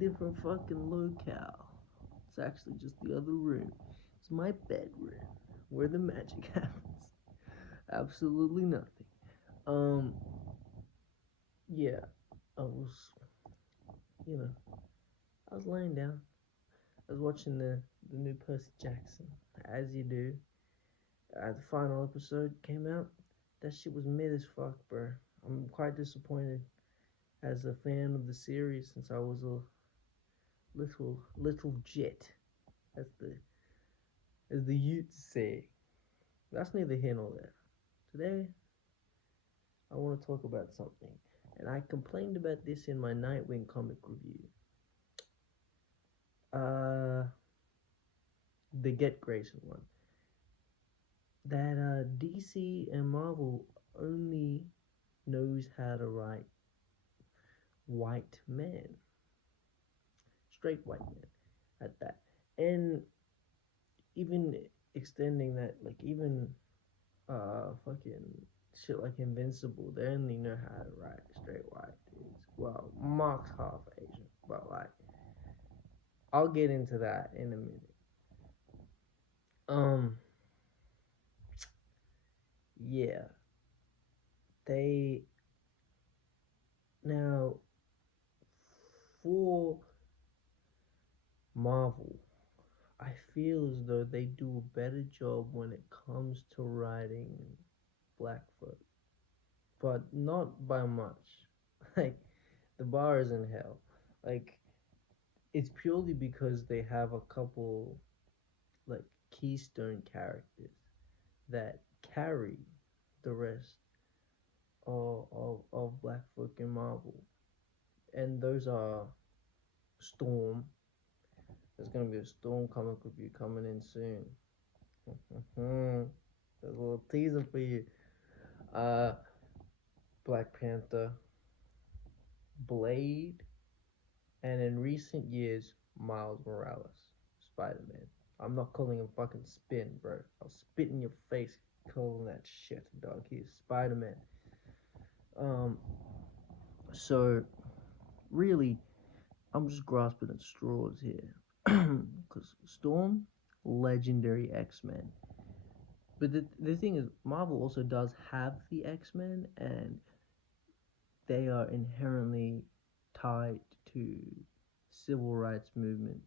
different fucking locale. It's actually just the other room. It's my bedroom where the magic happens. Absolutely nothing. Um, yeah, I was, you know, I was laying down. I was watching the new Percy Jackson, as you do. The final episode came out. That shit was mid as fuck, bro. I'm quite disappointed as a fan of the series since I was a little jet, as the Utes say. That's neither here nor there. Today, I want to talk about something, and I complained about this in my Nightwing comic review. Uh, the Get Grayson one. That DC and Marvel only knows how to write white men, straight white men, at that, and even extending that, like even fucking shit like Invincible, they only know how to write straight white dudes. Well, Mark's half Asian, but like I'll get into that in a minute. Um, yeah, they now for Marvel, I feel as though they do a better job when it comes to writing Blackfoot, but not by much. Like the bar is in hell. Like it's purely because they have a couple like keystone characters that carry the rest of Blackfoot and Marvel, and those are Storm. There's gonna be a Storm comic review coming in soon. There's a little teaser for you. Uh, Black Panther, Blade, and in recent years, Miles Morales, Spider Man. I'm not calling him fucking Spin, bro. I'll spit in your face calling that shit, dog. He's Spider Man. Um, so really, I'm just grasping at straws here. Because Storm, legendary X Men. But the thing is, Marvel also does have the X Men, and they are inherently tied to civil rights movements,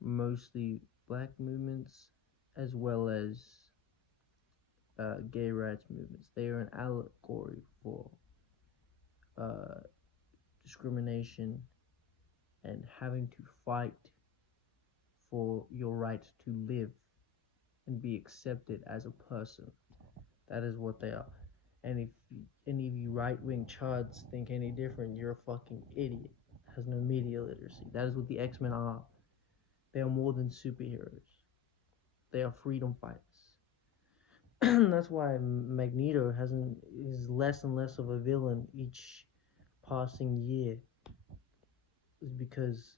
mostly black movements, as well as gay rights movements. They are an allegory for uh, discrimination and having to fight for your right to live and be accepted as a person. That is what they are. And if any of you right wing chuds think any different, you're a fucking idiot. Has no media literacy. That is what the X Men are. They are more than superheroes. They are freedom fighters. That's why Magneto hasn't is less and less of a villain each passing year. Is because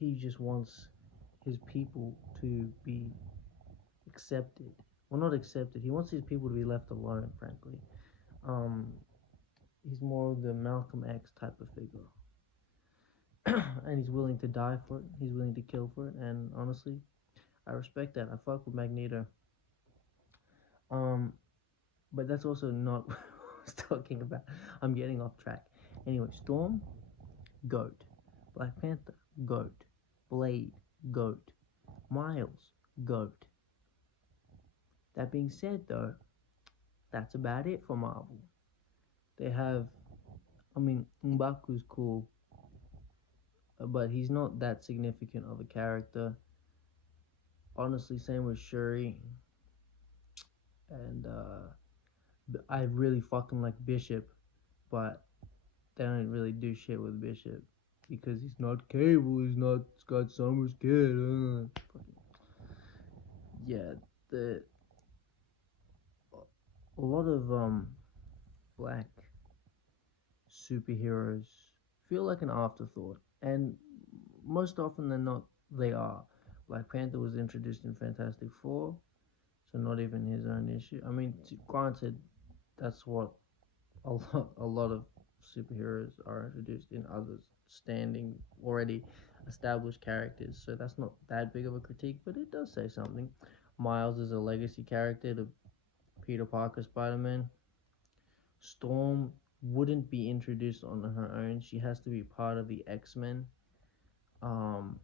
he just wants his people to be accepted. Well, not accepted. He wants his people to be left alone. Frankly, um, he's more of the Malcolm X type of figure, and he's willing to die for it. He's willing to kill for it, and honestly, I respect that. I fuck with Magneto. Um, but that's also not what I was talking about. I'm getting off track. Anyway, Storm, goat. Black Panther, goat. Blade, goat. Miles, goat. That being said, though, that's about it for Marvel. They have, I mean, M'Baku's cool, but he's not that significant of a character. Honestly, same with Shuri, and I really fucking like Bishop, but they don't really do shit with Bishop because he's not Cable, he's not Scott Summers' kid. Yeah, the a lot of black superheroes feel like an afterthought, and most often than not, they are. Black Panther was introduced in Fantastic Four, so not even his own issue. I mean, granted, that's what a lot of superheroes are introduced in others standing already established characters. So that's not that big of a critique, but it does say something. Miles is a legacy character to Peter Parker Spider Man. Storm wouldn't be introduced on her own. She has to be part of the X-Men. Um,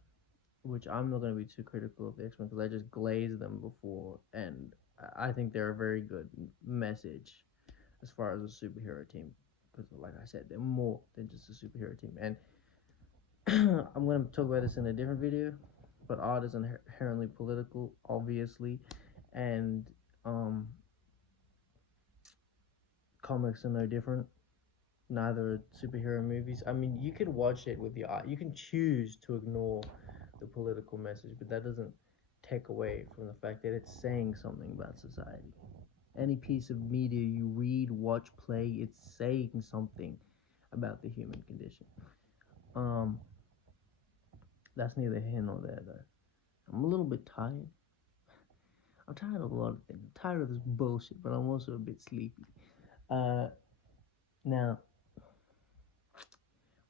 which I'm not going to be too critical of the X-Men because I just glazed them before, and I think they're a very good message as far as a superhero team. Because, like I said, they're more than just a superhero team. And I'm going to talk about this in a different video, but art is inherently political, obviously, and comics are no different. Neither are superhero movies. I mean, you could watch it with your eye. You can choose to ignore the political message, but that doesn't take away from the fact that it's saying something about society. Any piece of media you read, watch, play, it's saying something about the human condition. That's neither here nor there, though. I'm a little bit tired. I'm tired of a lot of things. I'm tired of this bullshit, but I'm also a bit sleepy. Now,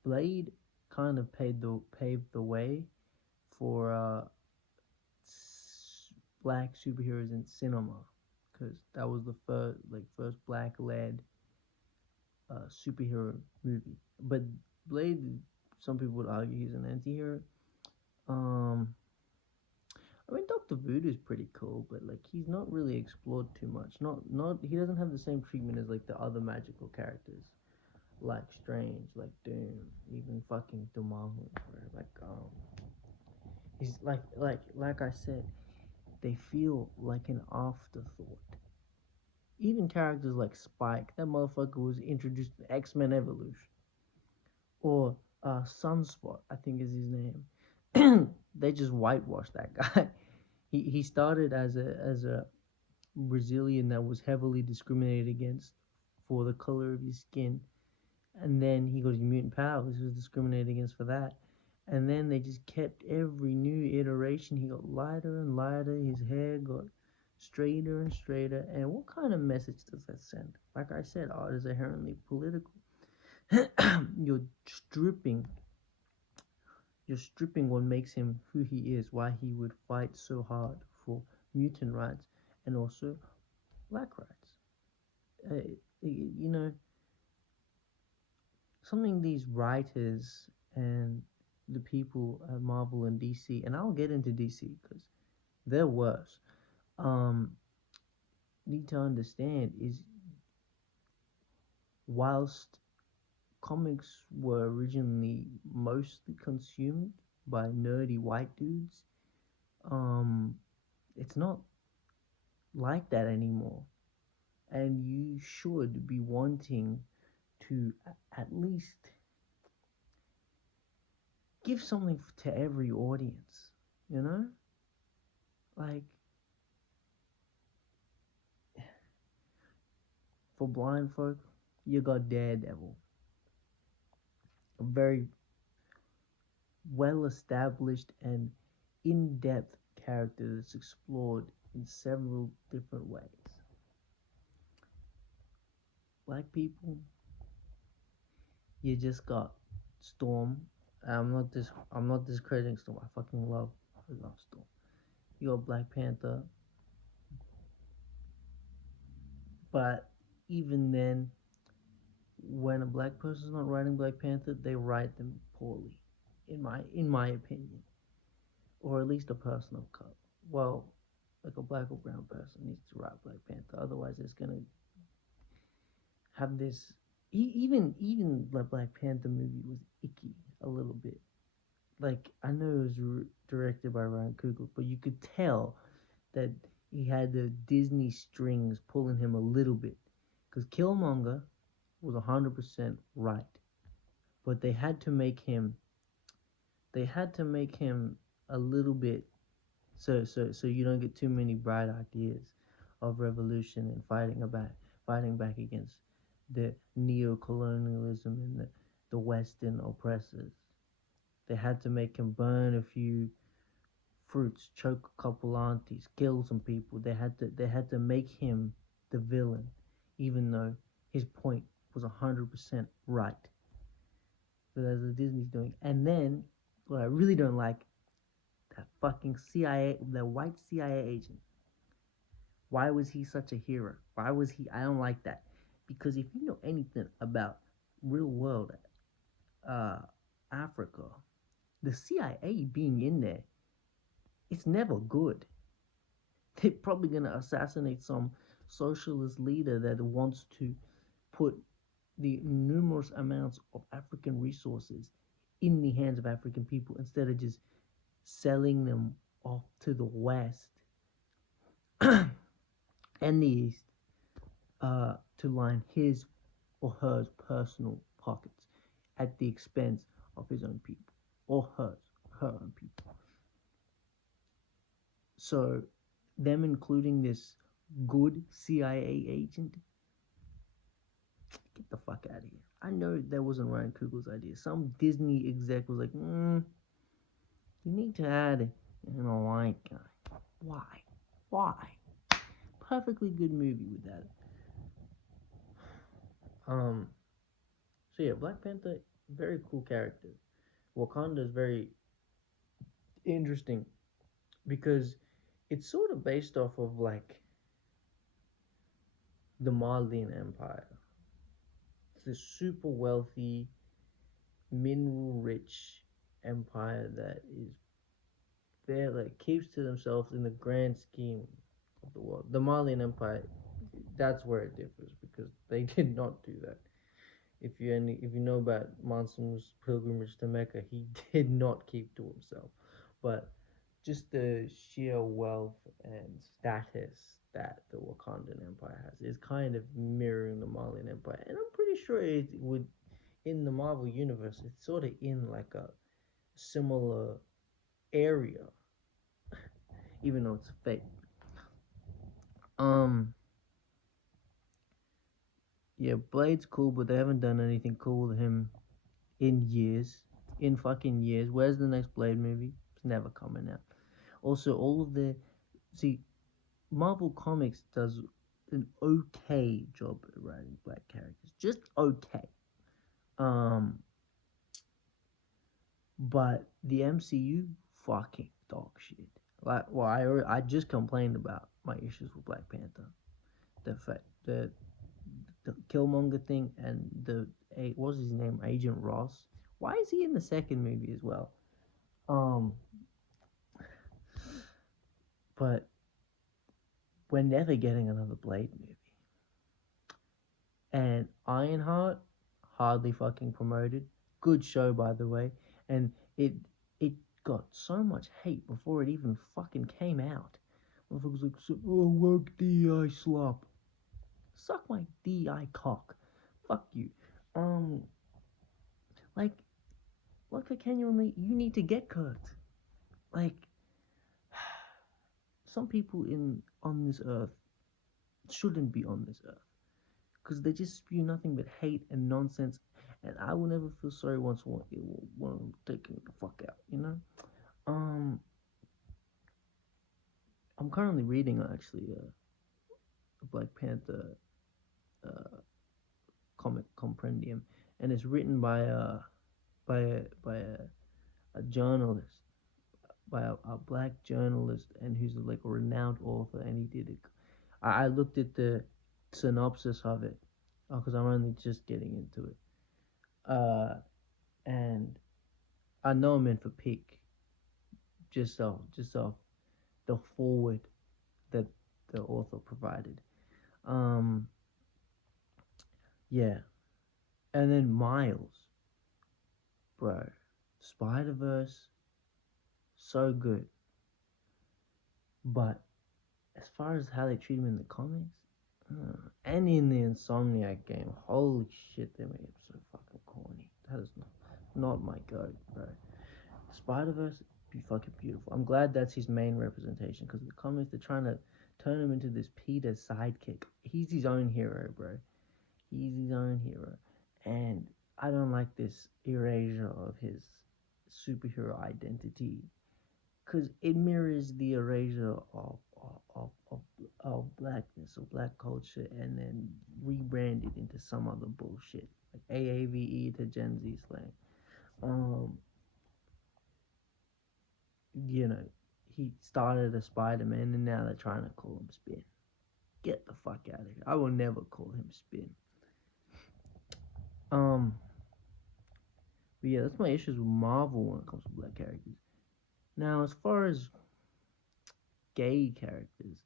Blade kind of paved the way for black superheroes in cinema, because that was the first black led superhero movie. But Blade, some people would argue he's an anti-hero. I mean, Doctor Voodoo is pretty cool, but like he's not really explored too much. Not he doesn't have the same treatment as like the other magical characters, like Strange, like Doom, even fucking Dormammu. Like he's like I said, they feel like an afterthought. Even characters like Spike, that motherfucker was introduced in X-Men Evolution. Or Sunspot, I think is his name. They just whitewashed that guy. He started as a Brazilian that was heavily discriminated against for the color of his skin, and then he got his mutant powers. He was discriminated against for that, and then they just kept every new iteration. He got lighter and lighter. His hair got straighter and straighter. And what kind of message does that send? Like I said, art is inherently political. you're stripping what makes him who he is, why he would fight so hard for mutant rights and also black rights. You know, something these writers and the people at Marvel and DC, and I'll get into DC because they're worse, need to understand is whilst comics were originally mostly consumed by nerdy white dudes, it's not like that anymore. And you should be wanting to at least give something to every audience, you know? Like, for blind folk, you got Daredevil. A very well established and in depth character that's explored in several different ways. Black people, you just got Storm. I'm not discrediting Storm. I fucking love Storm. You got Black Panther. But even then, when a black person's not writing Black Panther, they write them poorly, in my opinion, or at least a person of color. Well, like a black or brown person needs to write Black Panther. Otherwise, it's gonna have this. Even the Black Panther movie was icky a little bit. Like I know it was directed by Ryan Coogler, but you could tell that he had the Disney strings pulling him a little bit, because Killmonger was 100% right, but they had to make him a little bit so you don't get too many bright ideas of revolution and fighting back against the neo-colonialism and the Western oppressors. They had to make him burn a few fruits, choke a couple aunties, kill some people. They had to make him the villain, even though his point was was 100% right. But that's what Disney's doing. And then, what I really don't like, that fucking CIA, the white CIA agent. Why was he such a hero? Why was he? I don't like that. Because if you know anything about real world uh, Africa, the CIA being in there, it's never good. They're probably going to assassinate some socialist leader that wants to put the numerous amounts of African resources in the hands of African people instead of just selling them off to the West and the East to line his or her personal pockets at the expense of his own people or her own people. So, them including this good CIA agent, get the fuck out of here. I know that wasn't Ryan Coogler's idea. Some Disney exec was like, you need to add an white guy. Why? Why? Perfectly good movie without it. So yeah, Black Panther, very cool character. Wakanda is very interesting because it's sort of based off of like the Malian Empire. It's this super wealthy, mineral rich empire that is very like keeps to themselves in the grand scheme of the world. The Malian Empire, that's where it differs because they did not do that. If you know about Monsoon's pilgrimage to Mecca, he did not keep to himself. But just the sheer wealth and status that the Wakandan Empire has is kind of mirroring the Malian Empire. And I'm pretty sure it would, in the Marvel Universe, it's sort of in like a similar area, even though it's fake. Um, yeah, Blade's cool, but they haven't done anything cool with him in years. In fucking years. Where's the next Blade movie? It's never coming out. Also, all of the. See, Marvel Comics does an okay job at writing black characters. Just okay. But the MCU, fucking dog shit. Like, well, I just complained about my issues with Black Panther. The fact the Killmonger thing and what was his name, Agent Ross. Why is he in the second movie as well? But we're never getting another Blade movie. And Ironheart, hardly fucking promoted. Good show, by the way. And it got so much hate before it even fucking came out. Motherfuckers like, oh, work DI slop. Suck my DI cock. Fuck you. Like I genuinely, you need to get Kurt. Like, some people on this earth shouldn't be on this earth because they just spew nothing but hate and nonsense, and I will never feel sorry once one of them taking the fuck out. You know. I'm currently reading actually a Black Panther comic compendium, and it's written by a journalist, by a black journalist, and who's like a renowned author, and he did it. I looked at the synopsis of it because I'm only just getting into it, and I know I'm in for peak just off the forward that the author provided. Yeah, and then Miles, bro, Spider-Verse, so good. But as far as how they treat him in the comics, and in the Insomniac game, holy shit, they made him so fucking corny. That is not my goat, bro. Spider-Verse, be fucking beautiful. I'm glad that's his main representation, because the comics, they're trying to turn him into this Peter sidekick. He's his own hero, bro. He's his own hero. And I don't like this erasure of his superhero identity, because it mirrors the erasure of of blackness or black culture and then rebranded into some other bullshit like AAVE to Gen Z slang. Um, you know, he started a Spider-Man and now they're trying to call him Spin. Get the fuck out of here. I will never call him Spin. Um, but yeah, that's my issues with Marvel when it comes to black characters. Now, as far as gay characters,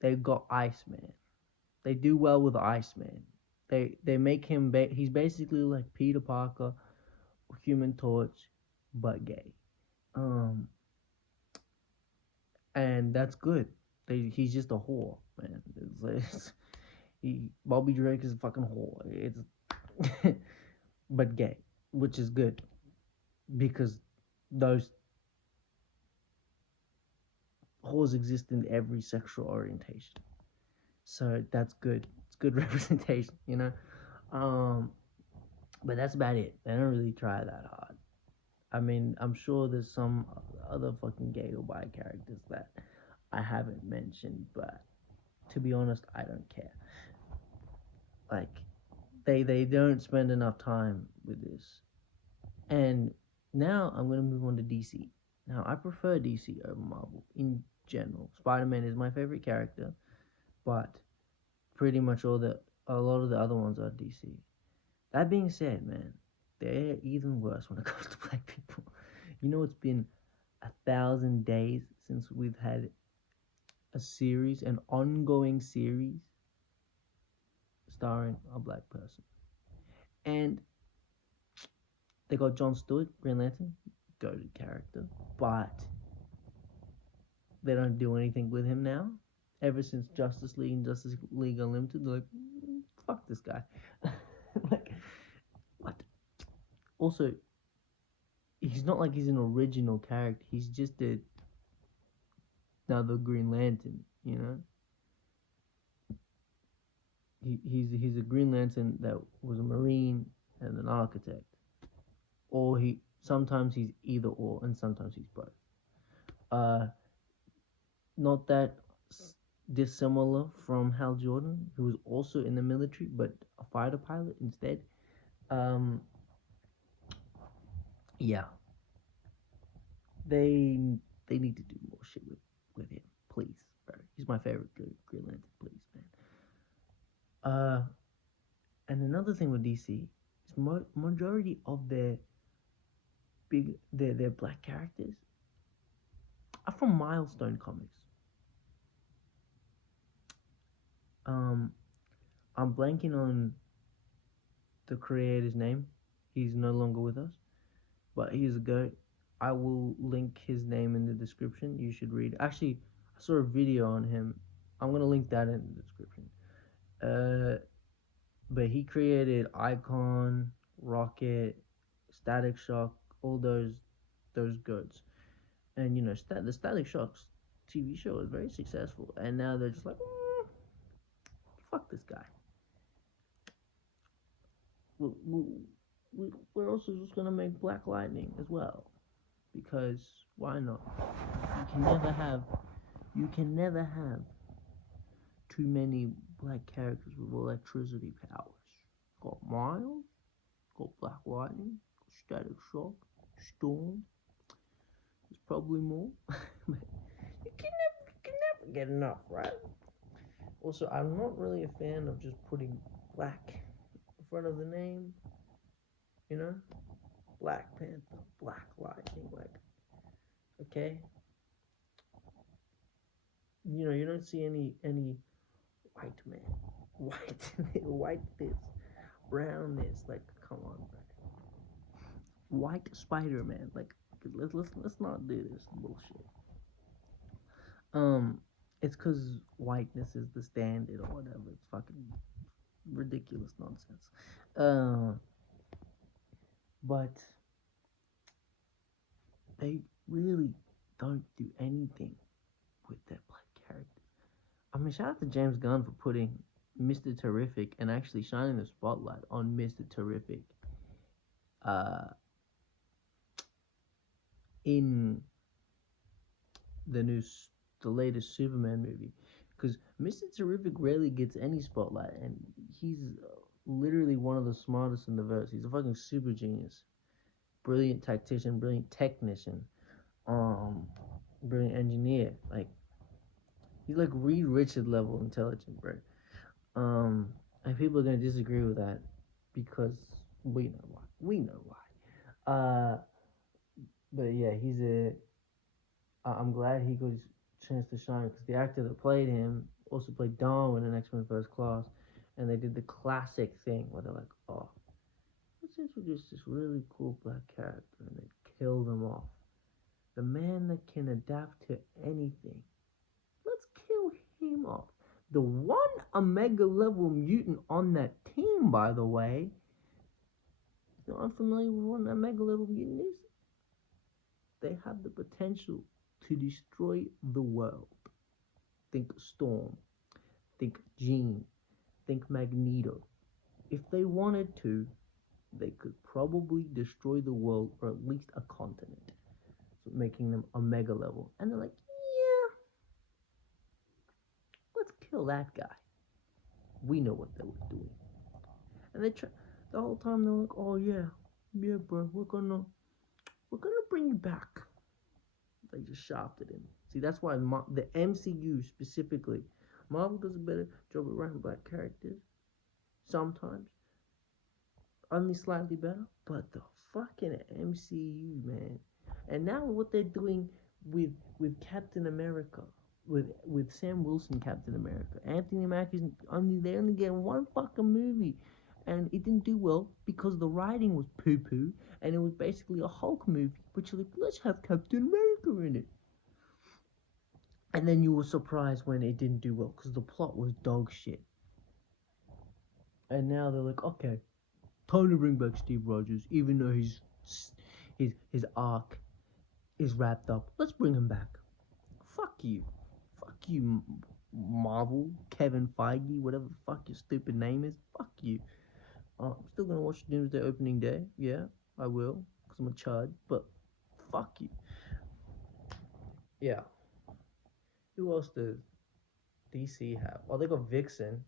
they've got Iceman. They do well with Iceman. They make him he's basically like Peter Parker, Human Torch, but gay. Um, and that's good. He's just a whore, man. Bobby Drake is a fucking whore. It's but gay, which is good because those whores exist in every sexual orientation. So that's good. It's good representation, you know. But that's about it. They don't really try that hard. I mean, I'm sure there's some other fucking gay or bi characters that I haven't mentioned, but to be honest, I don't care. Like, they don't spend enough time with this. And now I'm gonna move on to DC. Now I prefer DC over Marvel in general. Spider-Man is my favorite character, but pretty much a lot of the other ones are DC. That being said, man, they're even worse when it comes to black people. You know, it's been 1,000 days since we've had a series, an ongoing series, starring a black person. And they got Jon Stewart, Green Lantern, goated character, but they don't do anything with him now. Ever since Justice League and Justice League Unlimited, they're like, fuck this guy. Like, what? Also, he's not like he's an original character. He's just another Green Lantern, you know. He's a Green Lantern that was a Marine and an architect, or sometimes he's either or, and sometimes he's both. Uh, Not that dissimilar from Hal Jordan, who was also in the military but a fighter pilot instead. Um, yeah, they they need to do more shit with him, please, bro. He's my favorite Green Lantern, please, man. And another thing with DC is majority of their black characters are from Milestone Comics. Um, I'm blanking on the creator's name. He's no longer with us, but he's a goat. I will link his name in the description. You should read. Actually, I saw a video on him. I'm gonna link that in the description. But he created Icon, Rocket, Static Shock, all those goats. And you know, the Static Shock's TV show was very successful, and now they're just like, fuck this guy. We're also just gonna make Black Lightning as well, because why not? You can never have too many black characters with electricity powers. Got Miles, got Black Lightning, got Static Shock, Storm. There's probably more. You can never get enough, right? Also, I'm not really a fan of just putting black in front of the name. You know, Black Panther, Black Lightning, like, okay. You know, you don't see any white man, white this, brown this. Like, come on, bro. White Spider-Man. Like, let's not do this bullshit. It's because whiteness is the standard or whatever. It's fucking ridiculous nonsense. But they really don't do anything with their black characters. I mean, shout out to James Gunn for putting Mr. Terrific and actually shining the spotlight on Mr. Terrific in the new the latest Superman movie, because Mr. Terrific rarely gets any spotlight, and he's literally one of the smartest in the verse. He's a fucking super genius, brilliant tactician, brilliant technician, um, brilliant engineer. Like he's like Reed Richard level intelligent, bro. And people are gonna disagree with that because we know why. We know why. But yeah, I'm glad he got his chance to shine because the actor that played him also played Darwin in X-Men First Class, and they did the classic thing where they're like, oh, let's introduce this really cool black character, and they kill them off. The man that can adapt to anything. Let's kill him off. The one Omega level mutant on that team, by the way, if you're unfamiliar with what an Omega level mutant is, they have the potential to destroy the world. Think Storm, think Jean, think Magneto. If they wanted to, they could probably destroy the world or at least a continent, so making them Omega level. And they're like, yeah, let's kill that guy. We know what they were doing. And the whole time they're like, oh yeah, bro, we're gonna bring you back. They just shafted him. See, that's why the MCU specifically, Marvel does a better job of writing black characters. Sometimes, only slightly better, but the fucking MCU, man. And now what they're doing with Captain America, with Sam Wilson, Captain America, Anthony Mackie's they only get one fucking movie, and it didn't do well because the writing was poo poo, and it was basically a Hulk movie. But you're like, let's have Captain America in it. And then you were surprised when it didn't do well because the plot was dog shit. And now they're like, okay, time to bring back Steve Rogers, even though his arc is wrapped up. Let's bring him back. Fuck you, Marvel, Kevin Feige, whatever the fuck your stupid name is. Fuck you. I'm still gonna watch Doomsday opening day. Yeah, I will, cause I'm a chud. But fuck you. Yeah. Who else does DC have? Oh, they got Vixen.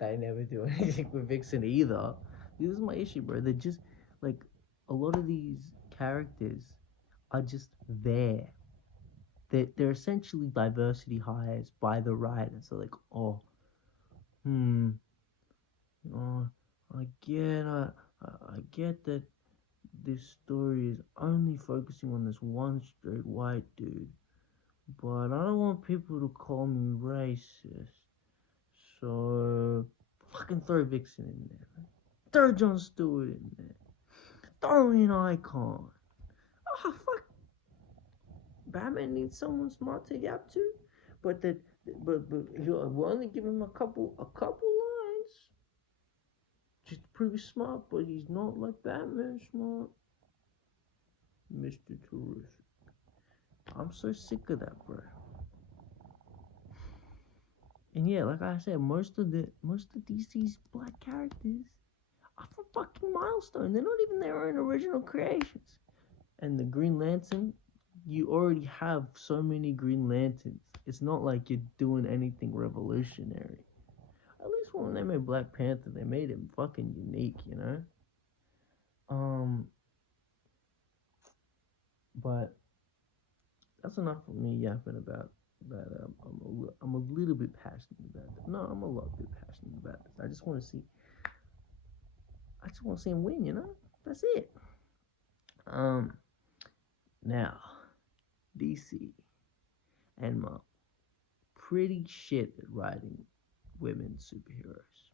They never do anything with Vixen either. This is my issue, bro. They're just like a lot of these characters are just there. They're essentially diversity hires by the writer. So like, oh, oh, I get that this story is only focusing on this one straight white dude, but I don't want people to call me racist. So fucking throw Vixen in there. Throw Jon Stewart in there. Throw in Icon. Oh fuck. Batman needs someone smart to yap to, but we'll only give him a couple lines just to prove he's smart, but he's not like Batman smart. Mr. Terrific. I'm so sick of that, bro. And yeah, like I said, most of DC's black characters are from fucking Milestone. They're not even their own original creations. And the Green Lantern, you already have so many Green Lanterns. It's not like you're doing anything revolutionary. At least when they made Black Panther, they made him fucking unique, you know? But that's enough of me yapping about that. I'm a little bit passionate about that. No, I'm a lot bit passionate about this. I just want to see him win, you know? That's it. Now, DC and Marvel, pretty shit at writing women superheroes.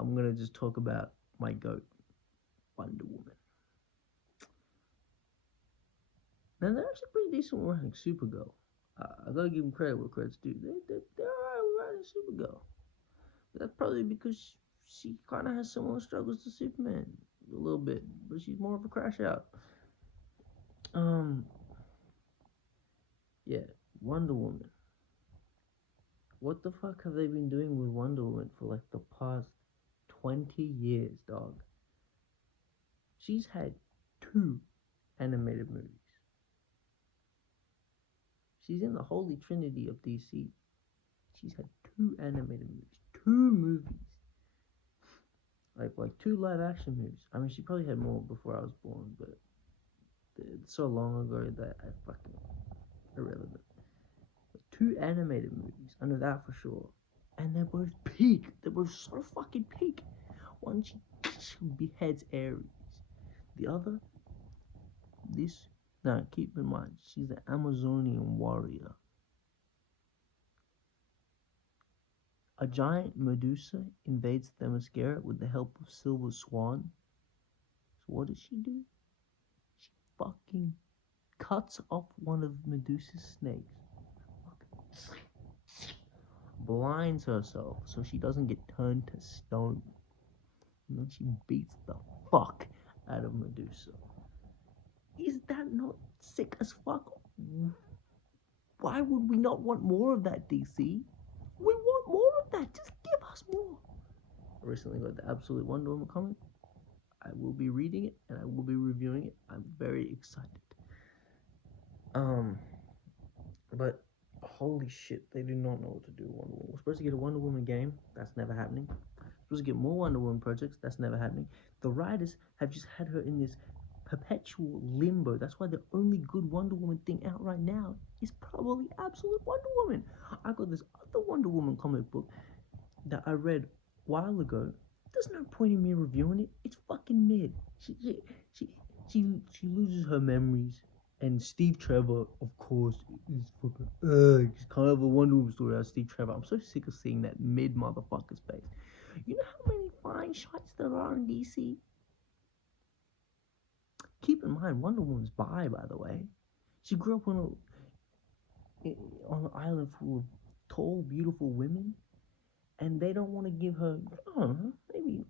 I'm gonna just talk about my GOAT, Wonder Woman. Now they're actually pretty decent with writing Supergirl. I gotta give them credit where credit's due. They're alright with writing Supergirl. That's probably because she kind of has similar struggles to Superman a little bit, but she's more of a crash out. Yeah, Wonder Woman. What the fuck have they been doing with Wonder Woman for like the past 20 years, dog? She's had 2 animated movies. She's in the holy trinity of DC. She's had 2 animated movies, 2 movies, like 2 live action movies. I mean, she probably had more before I was born, but it's so long ago that I fucking irrelevant. But 2 animated movies, I know that for sure, and they're both peak. They're both so fucking peak. One she beheads Ares. The other, this. Now keep in mind, she's an Amazonian warrior. A giant Medusa invades Themyscira with the help of Silver Swan. So what does she do? She fucking cuts off one of Medusa's snakes. Blinds herself so she doesn't get turned to stone. And then she beats the fuck out of Medusa. Is that not sick as fuck? Why would we not want more of that, DC? We want more of that. Just give us more. I recently got the Absolute Wonder Woman comic. I will be reading it and I will be reviewing it. I'm very excited. But holy shit, they do not know what to do with Wonder Woman. We're supposed to get a Wonder Woman game. That's never happening. We're supposed to get more Wonder Woman projects. That's never happening. The writers have just had her in this perpetual limbo. That's why the only good Wonder Woman thing out right now is probably Absolute Wonder Woman. I got this other Wonder Woman comic book that I read a while ago. There's no point in me reviewing it. It's fucking mid. She loses her memories, and Steve Trevor, of course, is fucking just kind of a Wonder Woman story out of Steve Trevor. I'm so sick of seeing that mid motherfucker's face. You know how many fine shots there are in DC? Keep in mind, Wonder Woman's bi, by the way. She grew up on an island full of tall, beautiful women, and they don't want to give her, I don't know,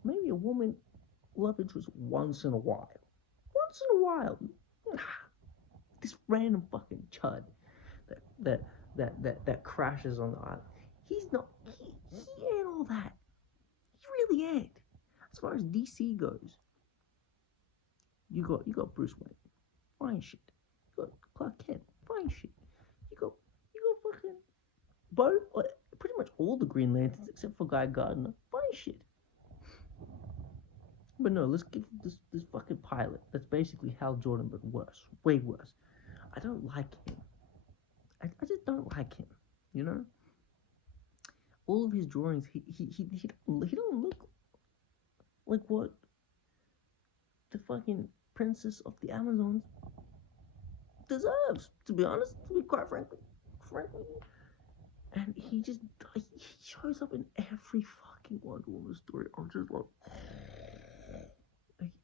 maybe a woman love interest once in a while. Once in a while. This random fucking chud that crashes on the island. He ain't all that. He really ain't. As far as DC goes, you got Bruce Wayne, fine shit. You got Clark Kent, fine shit. You got fucking both, pretty much all the Green Lanterns except for Guy Gardner, fine shit. But no, let's give this fucking pilot that's basically Hal Jordan but worse, way worse. I don't like him. I just don't like him. You know. All of his drawings, he don't look like what the fucking princess of the Amazons deserves. To be honest, to be quite frankly, and he shows up in every fucking Wonder Woman story. I'm just like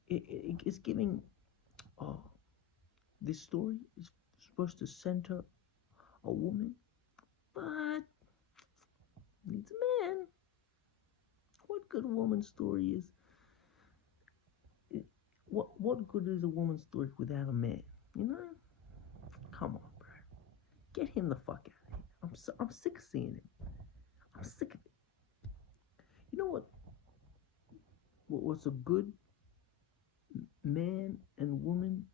it's giving. Oh, this story is supposed to center a woman, but needs a man. What good woman story is? What good is a woman's story without a man? You know? Come on, bro. Get him the fuck out of here. I'm sick of seeing him. I'm sick of it. You know what? What's a good man and woman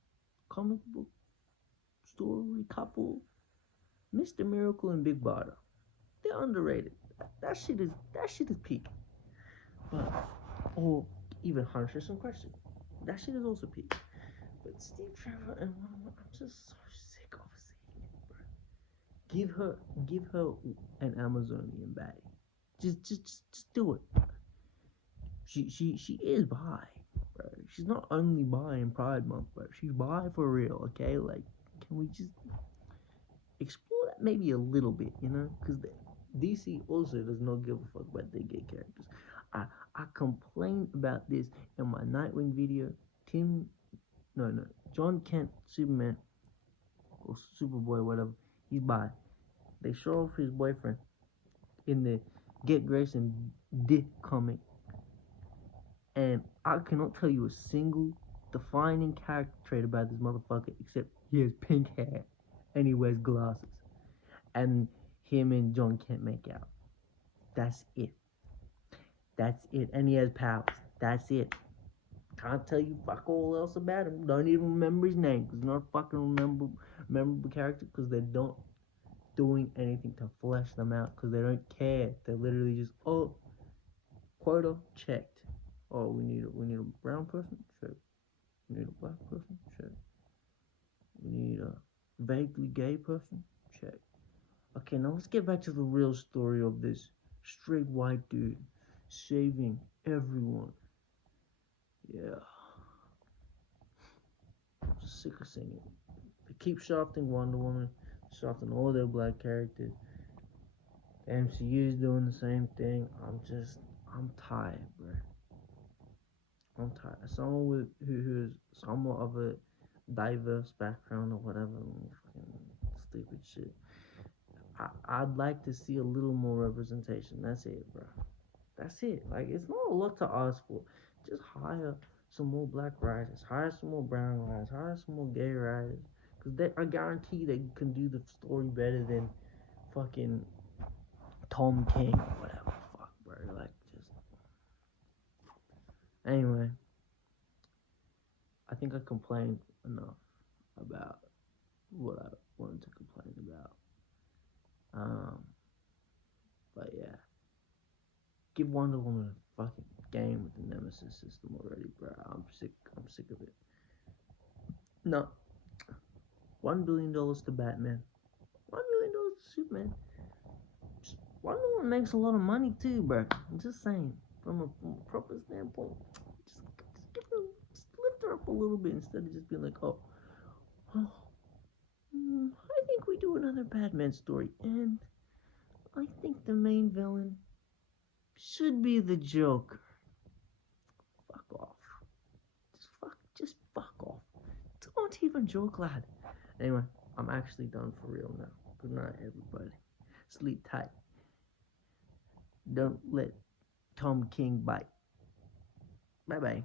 comic book story couple? Mr. Miracle and Big Barda. They're underrated. That shit is peak. But or even Huntress and Question. That shit is also peak. But Steve Trevor and I'm just so sick of seeing it, bro. Give her an Amazonian baddie. Just do it. She is bi, bro. She's not only bi in Pride Month, bro. She's bi for real, okay? Like, can we just explore that maybe a little bit, you know? Because DC also does not give a fuck about their gay characters. I complained about this in my Nightwing video. John Kent, Superman, or Superboy, whatever, he's bi. They show off his boyfriend in the Get Grayson Dick comic. And I cannot tell you a single defining character trait about this motherfucker except he has pink hair and he wears glasses. And him and John Kent make out. That's it. And he has powers. That's it. Can't tell you fuck all else about him. Don't even remember his name. Because not fucking memorable character. Because they don't doing anything to flesh them out because they don't care. They're literally just, oh, quota checked. Oh, we need a brown person, check. We need a black person, check. We need a vaguely gay person, check. Okay, now let's get back to the real story of this straight white dude saving everyone. Yeah, I'm sick of seeing it. They keep shafting Wonder Woman, shafting all their black characters. The MCU is doing the same thing. I'm tired, bro. I'm tired. Someone who's somewhat of a diverse background or whatever, fucking stupid shit. I'd like to see a little more representation. That's it, bro. That's it. Like, it's not a lot to ask for. Just hire some more black writers, hire some more brown writers, hire some more gay writers. Because I guarantee they can do the story better than fucking Tom King or whatever. Fuck, bro. Like, just. Anyway, I think I complained enough about what I wanted to complain about. But yeah. Give Wonder Woman a fucking game with the Nemesis system already, bro. I'm sick of it. No. $1 billion to Batman. $1 billion to Superman. Wonder Woman makes a lot of money too, bro. I'm just saying. From a proper standpoint. Just lift her up a little bit instead of just being like, oh, I think we do another Batman story. And I think the main villain should be the Joker. Fuck off. Just fuck off. Don't even joke, lad. Anyway, I'm actually done for real now. Good night, everybody. Sleep tight. Don't let Tom King bite. Bye bye.